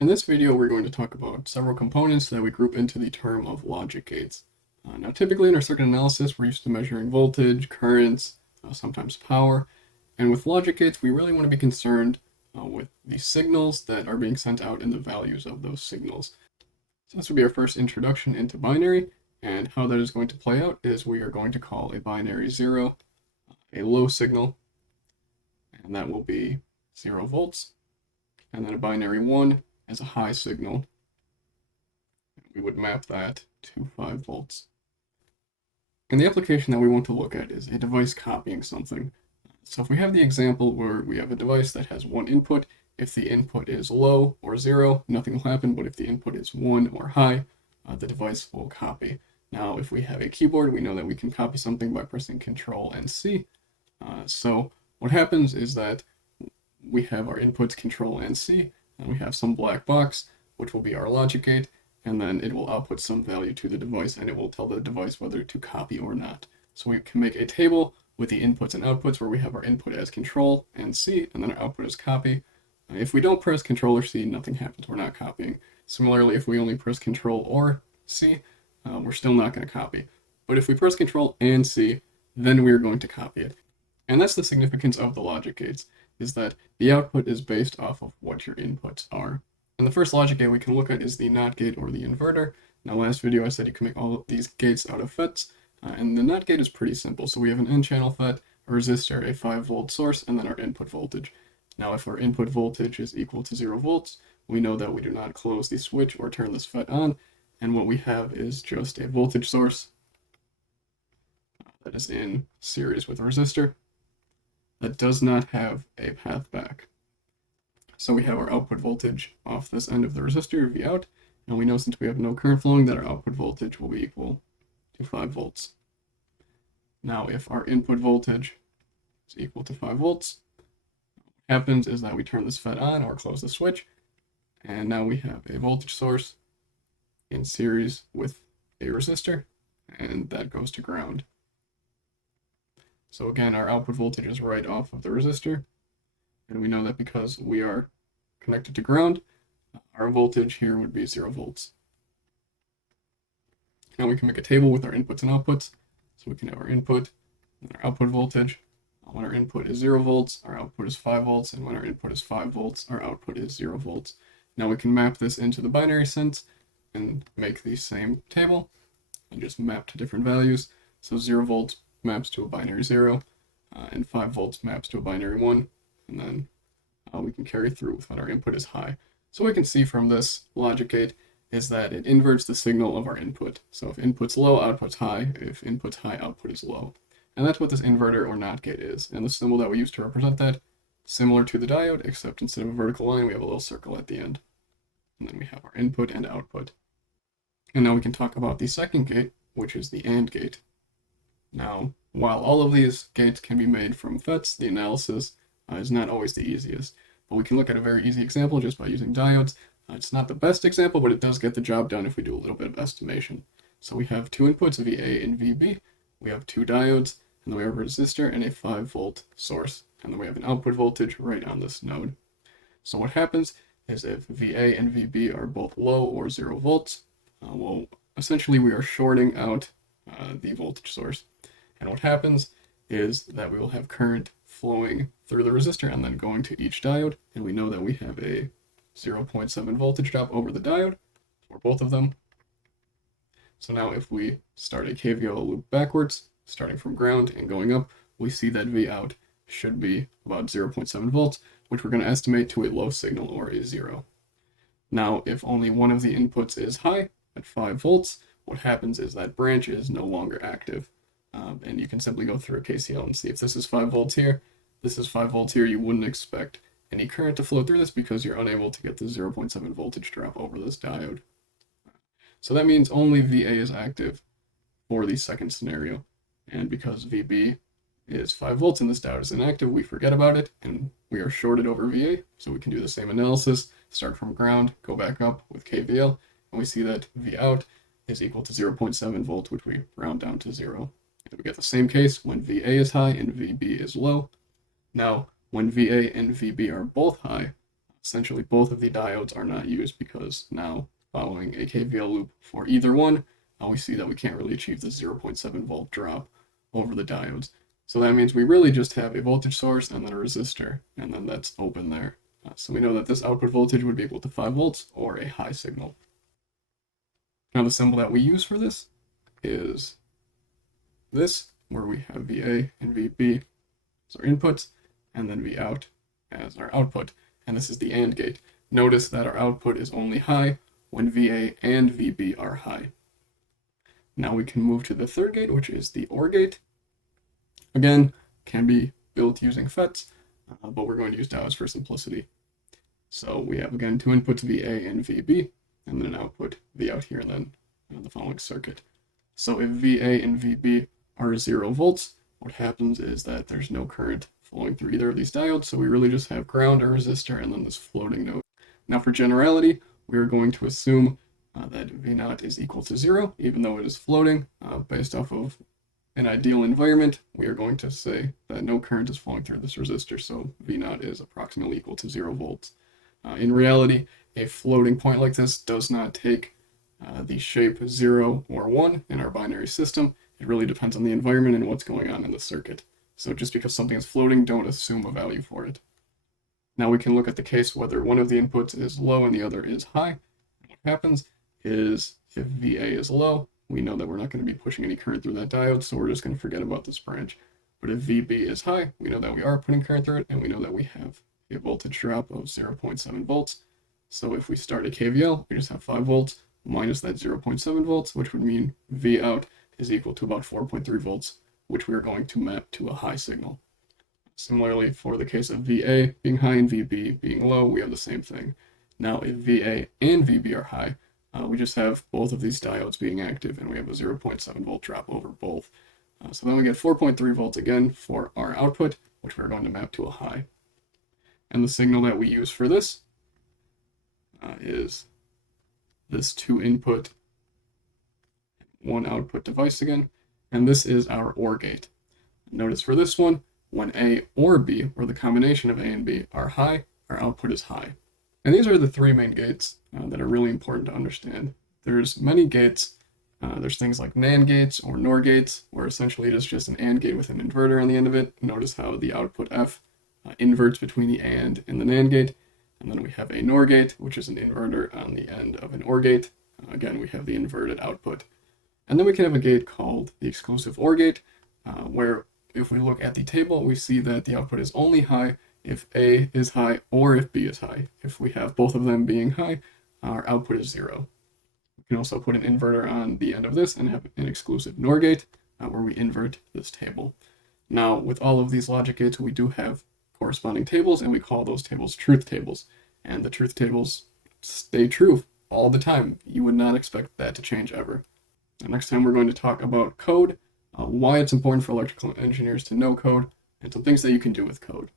In this video, we're going to talk about several components that we group into the term of logic gates. Now, typically in our circuit analysis, we're used to measuring voltage, currents, sometimes power, and with logic gates, we really want to be concerned with the signals that are being sent out and the values of those signals. So this will be our first introduction into binary, and how that is going to play out is we are going to call a binary 0 a low signal, and that will be 0 volts, and then a binary 1 as a high signal. We would map that to 5 volts. And the application that we want to look at is a device copying something. So if we have the example where we have a device that has one input, if the input is low or 0, nothing will happen, but if the input is 1 or high, the device will copy. Now, if we have a keyboard, we know that we can copy something by pressing Control and C. So what happens is that we have our inputs Control and C, and we have some black box, which will be our logic gate, and then it will output some value to the device, and it will tell the device whether to copy or not. So we can make a table with the inputs and outputs where we have our input as Control and C, and then our output as copy. If we don't press Control or C, nothing happens. We're not copying. Similarly, if we only press Control or C, we're still not going to copy. But if we press Control and C, then we are going to copy it. And that's the significance of the logic gates, is that the output is based off of what your inputs are. And the first logic gate we can look at is the NOT gate or the inverter. Now, last video I said you can make all of these gates out of FETs, and the NOT gate is pretty simple. So we have an N-channel FET, a resistor, a 5-volt source, and then our input voltage. Now, if our input voltage is equal to 0 volts, we know that we do not close the switch or turn this FET on, and what we have is just a voltage source that is in series with a resistor that does not have a path back. So we have our output voltage off this end of the resistor, V out, and we know since we have no current flowing that our output voltage will be equal to 5 volts. Now, if our input voltage is equal to 5 volts, what happens is that we turn this FET on or close the switch, and now we have a voltage source in series with a resistor, and that goes to ground. So again, our output voltage is right off of the resistor, and we know that because we are connected to ground, our voltage here would be 0 volts. Now we can make a table with our inputs and outputs, so we can have our input and our output voltage. When our input is 0 volts, our output is 5 volts, and when our input is 5 volts, our output is 0 volts. Now we can map this into the binary sense and make the same table and just map to different values. So 0 volts maps to a binary 0, and 5 volts maps to a binary 1, and then we can carry through with when our input is high. So what we can see from this logic gate is that it inverts the signal of our input. So if input's low, output's high. If input's high, output is low. And that's what this inverter or NOT gate is. And the symbol that we use to represent that, similar to the diode, except instead of a vertical line, we have a little circle at the end. And then we have our input and output. And now we can talk about the second gate, which is the AND gate. Now, while all of these gates can be made from FETs, the analysis is not always the easiest. But we can look at a very easy example just by using diodes. It's not the best example, but it does get the job done if we do a little bit of estimation. So we have two inputs, VA and VB. We have two diodes, and then we have a resistor and a 5-volt source. And then we have an output voltage right on this node. So what happens is if VA and VB are both low or 0 volts, well, essentially we are shorting out the voltage source. And what happens is that we will have current flowing through the resistor and then going to each diode. And we know that we have a 0.7 voltage drop over the diode for both of them. So now if we start a KVL loop backwards, starting from ground and going up, we see that V out should be about 0.7 volts, which we're going to estimate to a low signal or a 0. Now, if only one of the inputs is high at 5 volts, what happens is that branch is no longer active. And you can simply go through a KCL and see if this is 5 volts here, this is 5 volts here, you wouldn't expect any current to flow through this because you're unable to get the 0.7 voltage drop over this diode. So that means only VA is active for the second scenario. And because VB is 5 volts and this diode is inactive, we forget about it and we are shorted over VA. So we can do the same analysis, start from ground, go back up with KVL, and we see that V out is equal to 0.7 volts, which we round down to 0. And we get the same case when VA is high and VB is low. Now, when VA and VB are both high, essentially both of the diodes are not used because now following a KVL loop for either one, we see that we can't really achieve the 0.7 volt drop over the diodes. So that means we really just have a voltage source and then a resistor, and then that's open there. So we know that this output voltage would be equal to 5 volts or a high signal. Now the symbol that we use for this is this, where we have VA and VB as our inputs, and then Vout as our output. And this is the AND gate. Notice that our output is only high when VA and VB are high. Now we can move to the third gate, which is the OR gate. Again, can be built using FETs, but we're going to use diodes for simplicity. So we have, again, two inputs, VA and VB, and then an output, Vout here, and then the following circuit. So if VA and VB are 0 volts, what happens is that there's no current flowing through either of these diodes, so we really just have ground, a resistor, and then this floating node. Now for generality, we are going to assume that V0 is equal to 0, even though it is floating. Based off of an ideal environment, we are going to say that no current is flowing through this resistor, so V0 is approximately equal to 0 volts. In reality, a floating point like this does not take the shape 0 or 1 in our binary system. It really depends on the environment and what's going on in the circuit. So just because something is floating, don't assume a value for it. Now we can look at the case whether one of the inputs is low and the other is high. What happens is if VA is low, we know that we're not going to be pushing any current through that diode, so we're just going to forget about this branch. But if VB is high, we know that we are putting current through it, and we know that we have a voltage drop of 0.7 volts. So if we start a KVL, we just have 5 volts minus that 0.7 volts, which would mean Vout is equal to about 4.3 volts, which we are going to map to a high signal. Similarly, for the case of VA being high and VB being low, we have the same thing. Now, if VA and VB are high, we just have both of these diodes being active, and we have a 0.7 volt drop over both. So then we get 4.3 volts again for our output, which we're going to map to a high. And the signal that we use for this is this 2 input, 1 output device again, and this is our OR gate. Notice for this one, when A or B, or the combination of A and B, are high, our output is high. And these are the 3 main gates that are really important to understand. There's many gates. There's things like NAND gates or NOR gates, where essentially it is just an AND gate with an inverter on the end of it. Notice how the output F inverts between the AND and the NAND gate. And then we have a NOR gate, which is an inverter on the end of an OR gate. Again, we have the inverted output. And then we can have a gate called the exclusive OR gate, where if we look at the table, we see that the output is only high if A is high or if B is high. If we have both of them being high, our output is 0. We can also put an inverter on the end of this and have an exclusive NOR gate, where we invert this table. Now, with all of these logic gates, we do have corresponding tables, and we call those tables truth tables. And the truth tables stay true all the time. You would not expect that to change ever. Now, next time we're going to talk about code, why it's important for electrical engineers to know code, and some things that you can do with code.